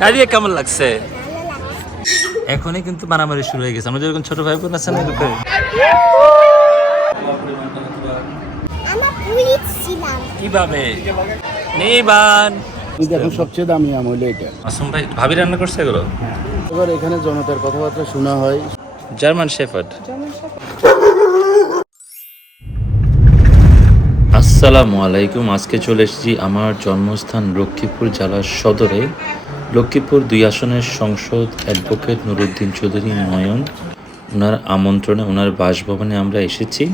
নাদিয়া কেমন লাগছে? এখনই কিন্তু মারামারি শুরু হয়ে গেছে। আমরা যখন ছোট ভাই বোন আছে না এরকম কীভাবে? নিবান। সবচেয়ে দামি আম হইল এটা। মাসুম ভাই ভাবি রান্না করছে এগুলো? এবার এখানে জনতার কথাবার্তা শোনা হয়। German shepherd. আসসালামু আলাইকুম। আজকে চলে এসেছি আমার জন্মস্থান লক্ষ্মীপুর জেলার সদরে। লক্ষ্মীপুর দুই আসনের সংসদ অ্যাডভোকেট নুরুদ্দিন চৌধুরী নয়ন। ওনার আমন্ত্রণে, ওনার বাসভবনে আমরা এসেছি।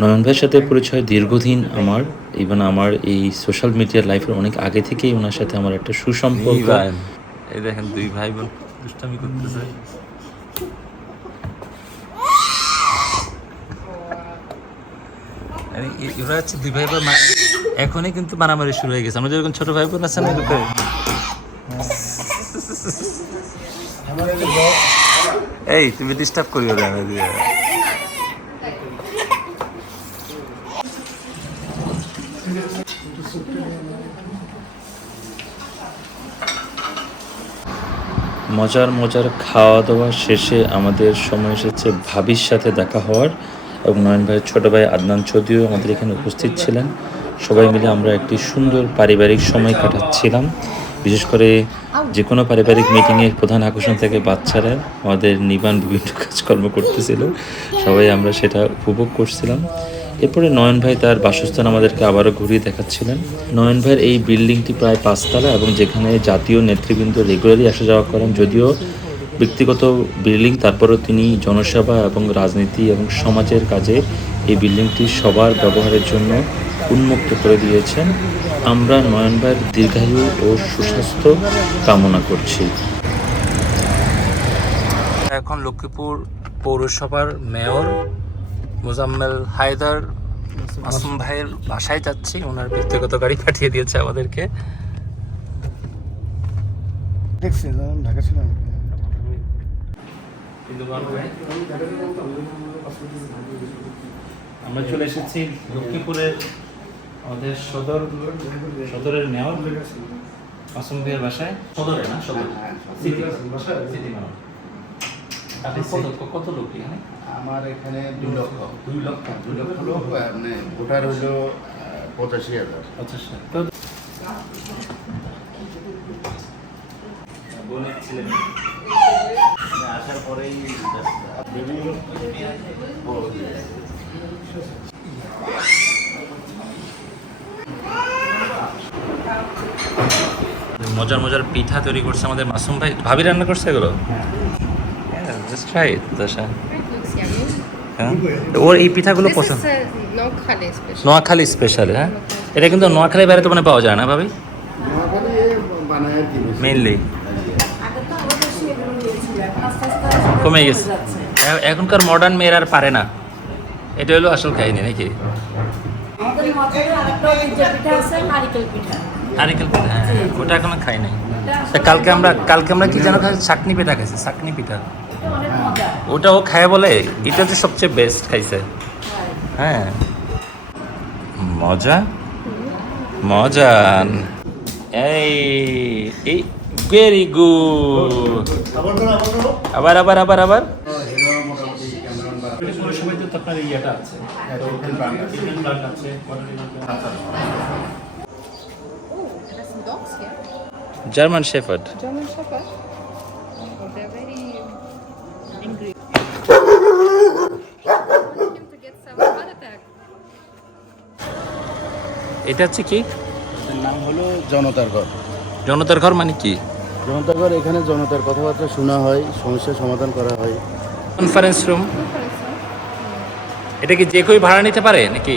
নয়ন ভাইয়ের সাথে পরিচয় দীর্ঘদিন আমার। ইভেন আমার এই সোশ্যাল মিডিয়ার লাইফের অনেক আগে থেকেই ওনার সাথে আমার একটা সুসম্পর্ক। এই দেখেন, দুই ভাই বোন দুষ্টামি করতেছে। এরা হচ্ছে দুই ভাই বোন এখনই কিন্তু মারামারি শুরু হয়ে গেছে। আমরা যখন ছোট ভাই বোন আছে না এই, তুমি ডিস্টার্ব করিও না। মজার মজার খাওয়া দাওয়া শেষে আমাদের সময় এসেছে ভাবির সাথে দেখা হওয়ার এবং নয়ন ভাইয়ের ছোট ভাই আদনান চৌধুরীও আমাদের এখানে উপস্থিত ছিলেন সবাই মিলে আমরা একটি সুন্দর পারিবারিক সময় কাটাচ্ছিলাম বিশেষ করে যে কোনো পারিবারিক মিটিংয়ের প্রধান আকর্ষণ থেকে বাচ্চারা। আমাদের নিবান বিভিন্ন কাজকর্ম করতেছিল। সবাই আমরা সেটা উপভোগ করছিলাম। এরপরে নয়ন ভাই তার বাসস্থান আমাদেরকে আবারও ঘুরিয়ে দেখাচ্ছিলেন। নয়ন ভাইয়ের এই বিল্ডিংটি প্রায় পাঁচতলা এবং যেখানে জাতীয় নেতৃবৃন্দ রেগুলারই আসা যাওয়া করেন, যদিও ব্যক্তিগত বিল্ডিং, তারপরও তিনি জনসেবা এবং রাজনীতি এবং সমাজের কাজে এই বিল্ডিংটি সবার ব্যবহারের জন্য উন্মুক্ত করে দিয়েছেন। আমরা নয়ন ভাইয়ের দীর্ঘায়ু ও সুস্বাস্থ্য কামনা করছি। এখন লক্ষ্মীপুর পৌরসভার মেয়র মোজাম্মেল হায়দার মাসুম ভাইয়ের বাসায় যাচ্ছি। ওনার ব্যক্তিগত গাড়ি পাঠিয়ে দিয়েছে আমাদেরকে। দেখছি ঢাকা ছিলাম। আমরা চলে এসেছি লক্ষ্মীপুরের আমাদের সদর সদরের মেয়র মাসুম ভাইয়ের বাসায়? সদরে না সদর। সিটি সিটি মেয়র আপনি কত কত লোক এখানে? আমার এখানে দুই লক্ষ। দুই লক্ষ? দুই লক্ষ লোক মানে ভোটার হইল পঁচাশি হাজার। আচ্ছা স্যার তো বোনের ছেলে আসার পরেই মজার মজার পিঠা তৈরি করছে আমাদের মাসুম ভাই। ভাবি রান্না করছে এগুলো? জাস্ট ট্রাই দশা। Looks হ্যাঁ? ওর এই পিঠাগুলো পছন্দ a নোয়াখালী স্পেশাল হ্যাঁ? এটা কিন্তু নোয়াখালী বাইরে তো মানে পাওয়া যায় না ভাবি। মেইনলি কমে গেছে। এখনকার মডার্ন মেয়েরা আর পারে না। এটা হলো আসল কাহিনী নাকি? আমাদের মাথায় আরেকটা পিঠা আছে নারিকেল পিঠা। নারিকেল পিঠা হ্যাঁ ওটা এখনও খাই নাই। তা কালকে আমরা কালকে আমরা কি যেন চাকনি পিঠা খাইছি চাকনি পিঠা। ওটা ও খায় বলে এটা হচ্ছে সবচেয়ে বেস্ট খাইছে। হ্যাঁ। মজা? মজান এই এই ভেরি গুড আবার আবার আবার আবার। আপনার ইয়েটা আছে। Get some heart attack. এটা হচ্ছে কি? নাম হলো জনতার ঘর। জনতার ঘর মানে কি? জনতার ঘর এখানে জনতার কথাবার্তা শোনা হয় সমস্যার সমাধান করা হয়। কনফারেন্স রুম এটা কি যে কেউ ভাড়া নিতে পারে নাকি?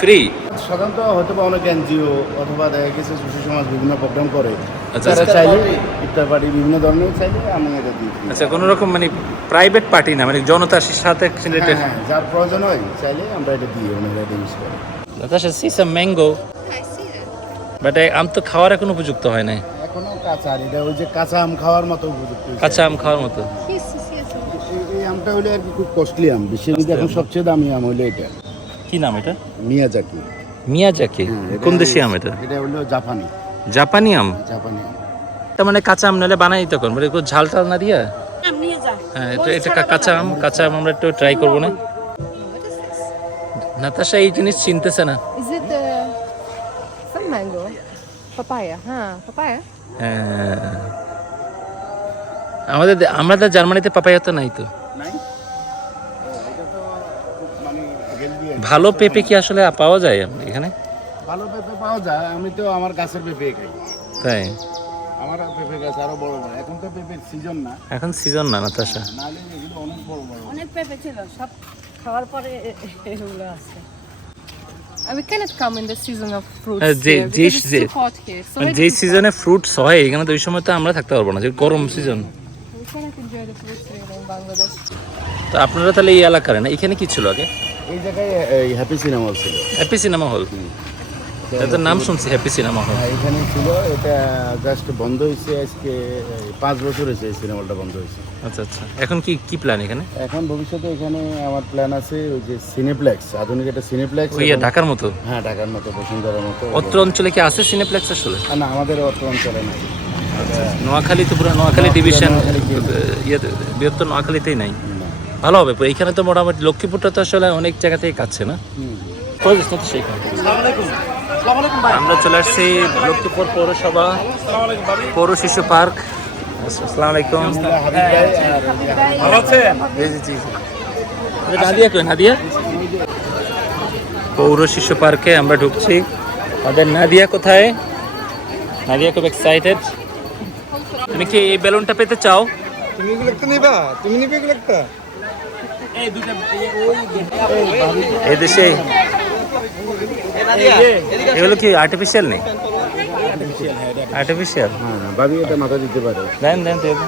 ফ্রি সাধারণত হয়তো বা অনেক এনজিও অথবা দেখা গেছে সুশীল সমাজ বিভিন্ন প্রোগ্রাম করে। আচ্ছা, তারা আচ্ছা। চাইলে ইফতার পার্টি বিভিন্ন ধরনের চাইলে আমি এটা দিই। আচ্ছা কোনো রকম মানে প্রাইভেট পার্টি না মানে জনতার সাথে হ্যাঁ, রিলেটেড হ্যাঁ, যার প্রয়োজন হয় চাইলে আমরা এটা দিই ওনারা এটা ইউজ করে। Natasha see some mango I see that. But আম তো খাওয়ার এখন উপযুক্ত হয় নাই। এখনও কাঁচা আর এটা ওই যে কাঁচা আম খাওয়ার মতো উপযুক্ত হয়েছে। কাঁচা আম খাওয়ার মতো। Yes, yes, yes. এই- এই আমটা হলে আর কি খুব কস্টলি আম। বিশ্বের মধ্যে এখন সবচেয়ে দামি আম হলো এটা। কি নাম এটা? মিয়াজাকি। মিয়াজাকি? হ্যাঁ, কোন দেশি আম এটা? এটা হলো জাপানি। জাপানি আম? জাপানি আম। তার মানে কাঁচা আম নাহলে বানাই তখন? মানে একটু ঝাল টাল না দিয়া? হ্যাঁ এটা এটা কাঁচা আম কাঁচা আম আমরা একটু ট্রাই করব না? নাতাশা এই জিনিস চিনতেছে না। Uh? হ্যাঁ আমাদের দে- আমাদের জার্মানিতে পাপায়া তো নাই তো। ভালো পেঁপে কি আসলে পাওয়া যায় এখানে? ভালো পেঁপে পাওয়া যায় আমি তো আমার গাছের পেঁপে খাই। তাই? আমার পেঁপে গাছ আরও বড় বড়। এখন তো পেঁপের সিজন না। এখন সিজন না নাতাশা। নাহলে এগুলো অনেক বড় বড়। অনেক পেঁপে ছিল সব খাওয়ার পরে এগুলো আছে। we cannot come in the season of fruits যে- here যে- because it's যে- too hot here. So মানে সিজনে ফ্রুটস হয় এখানে তো ওই সময় তো আমরা থাকতে পারব না যে গরম সিজন. তো আপনারা তাহলে এই এলাকার না এখানে কি ছিল আগে? এই জায়গায় এই হ্যাপি সিনেমা হল ছিল। হ্যাপি সিনেমা হল এটার নাম শুনছি হ্যাপি সিনেমা হল এখানে ছিল এটা জাস্ট বন্ধ হয়েছে আজকে পাঁচ বছর হয়েছে এই সিনেমাটা বন্ধ হয়েছে। আচ্ছা আচ্ছা। এখন কি কি প্ল্যান এখানে? এখন ভবিষ্যতে এখানে আমার প্ল্যান আছে ওই যে সিনেপ্লেক্স আধুনিক একটা সিনেপ্লেক্স ওই ঢাকার মতো? হ্যাঁ ঢাকার মতো বসুন্ধরার মতো। অত্র অঞ্চলে কি আছে সিনেপ্লেক্স আসলে? না আমাদের অর্থ অঞ্চলে নাই। নোয়াখালী তো পুরো নোয়াখালী ডিভিশন? ইয়েতে বৃহত্তর নোয়াখালীতেই নাই। ভালো হবে এইখানে তো মোটামুটি লক্ষ্মীপুরটা তো আসলে অনেক জায়গা থেকে কাছে না? আমরা চলে আসছি লক্ষ্মীপুর পৌরসভা পৌর শিশু পার্ক। আসসালামু আলাইকুম। জি জি। পৌর শিশু পার্কে আমরা ঢুকছি। আমাদের নাদিয়া কোথায়? নাদিয়া খুব এক্সাইটেড তুমি কি এই বেলুনটা পেতে চাও? তুমি এগুলো নিবা তুমি নিবে এগুলো একটা এই দেশে এগুলো কি আর্টিফিশিয়াল নেই আর্টিফিশিয়াল হ্যাঁ ভাবি এটা মাথা দিতে পারে। দেন দেন দেন।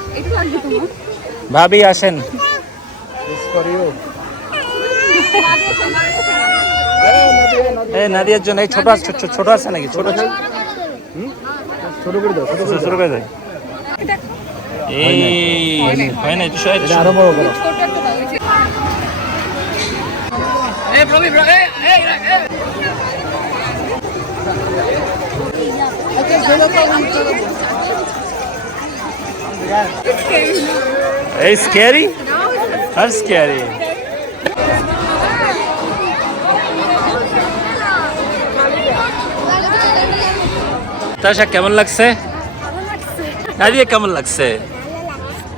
ভাবি আসেন। এই নাদিয়ার জন্য এই ছোট আছে ছোট ছোট আছে নাকি? ছোট ছোট ছোট করে দাও ছোট করে দেয় এই হয় না সহায় আরও বড় করো। এই স্ক্যারি আর স্ক্যারি তাশা কেমন লাগছে? নাদিয়া কেমন লাগছে?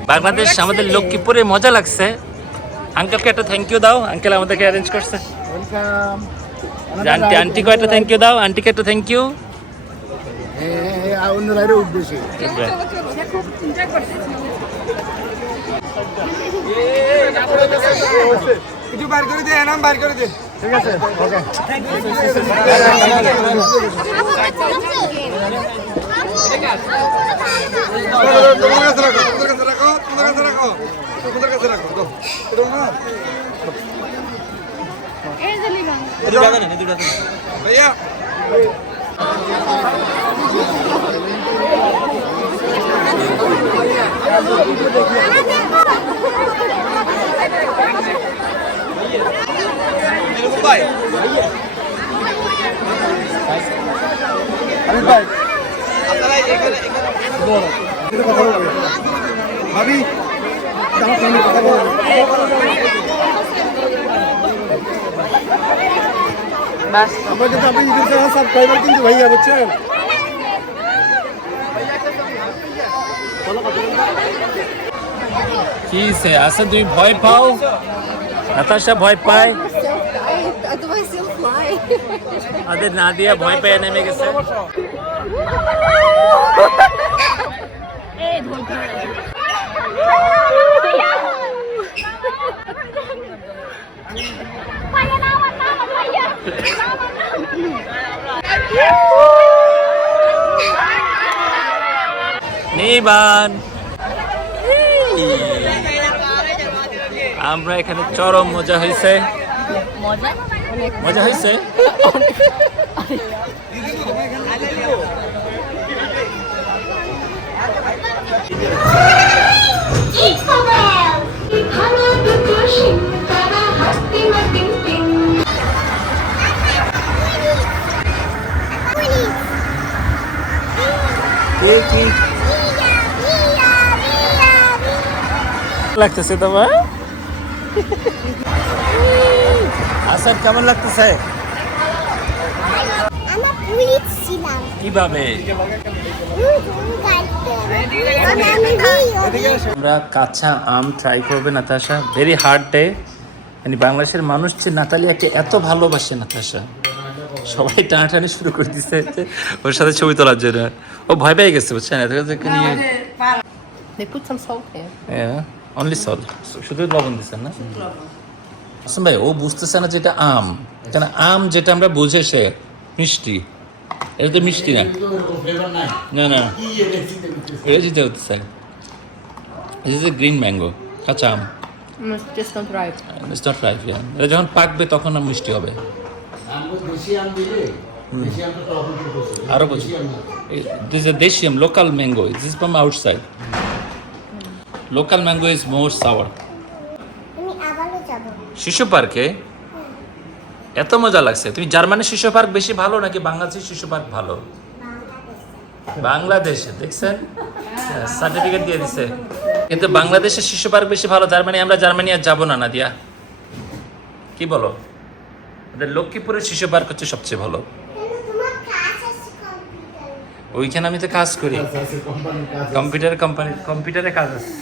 বাংলাদেশ আমাদের লক্ষ্মীপুরে মজা লাগছে। আঙ্কেলকে একটা থ্যাংক ইউ দাও। আঙ্কেল আমাদেরকে অ্যারেঞ্জ করছে। আন্টি আন্টিকে একটা থ্যাংক ইউ দাও। আন্টিকে একটা থ্যাংক ইউ অন্য রাইডে উঠবেছি কিছু বার করে দে এনাম বার করে দে। ঠিক আছে ওকে। তোমার কাছে রাখো তোমার কাছে রাখো তোমার কাছে রাখো তোমার কাছে রাখো দাও এটা আমার ভাইয়া ভাই আরে ভাই আপনারা এখানে এখানে এটা কথা বলবে ভাবি আমার সঙ্গে কথা বলবে কিন্তু আপনি ইউটিউব চ্যানেল সাবস্ক্রাইবার তুমি ভয় পাও? নাতাশা ভয় পায়? fly. নাদিয়া ভয় পেয়ে নেমে গেছে। নিবান। আমরা এখানে চরম মজা হয়েছে মজা হয়েছে লাগতেছে তোমার আসার কেমন লাগতেছে? কীভাবে আমি আমি আমরা কাঁচা আম ট্রাই করবে নাতাশা। ভেরি হার্ড ডে মানে বাংলাদেশের মানুষ যে নাতালিয়াকে এত ভালোবাসে নাতাশা। সবাই টানাটানি শুরু করে দিচ্ছে ওর সাথে ছবি তোলার জন্য। ও ভয় পেয়ে গেছে বুঝছেন? এত কিছু নিয়ে They put some salt here. Only salt শুধু লবণ দিচ্ছেন না? আসুন ভাই ও বুঝতেছে না যেটা আম। কেন আম যেটা আমরা বুঝে সে মিষ্টি। এটা তো মিষ্টি না। না না। এটা যেতে হচ্ছে। ইজ এ গ্রিন ম্যাঙ্গো কাঁচা আম। এটা যখন পাকবে তখন আম মিষ্টি হবে। আরও বলছি। দিস এ দেশি আম local mango this from outside local mango is more sour শিশু পার্কে এত মজা লাগছে। তুমি জার্মানির শিশু পার্ক বেশি ভালো নাকি বাংলাদেশের শিশু পার্ক ভালো? বাংলাদেশে দেখছেন? সার্টিফিকেট দিয়ে দিছে। কিন্তু বাংলাদেশের শিশু পার্ক বেশি ভালো জার্মানি আমরা জার্মানি আর যাব না নাদিয়া। কি বলো? লক্ষ্মীপুরের শিশু পার্ক হচ্ছে সবচেয়ে ভালো কেন তোমার কাজ আছে কম্পিউটার ওইখানে আমি তো কাজ করি। কম্পিউটার কোম্পানি কম্পিউটারে কাজ আছে।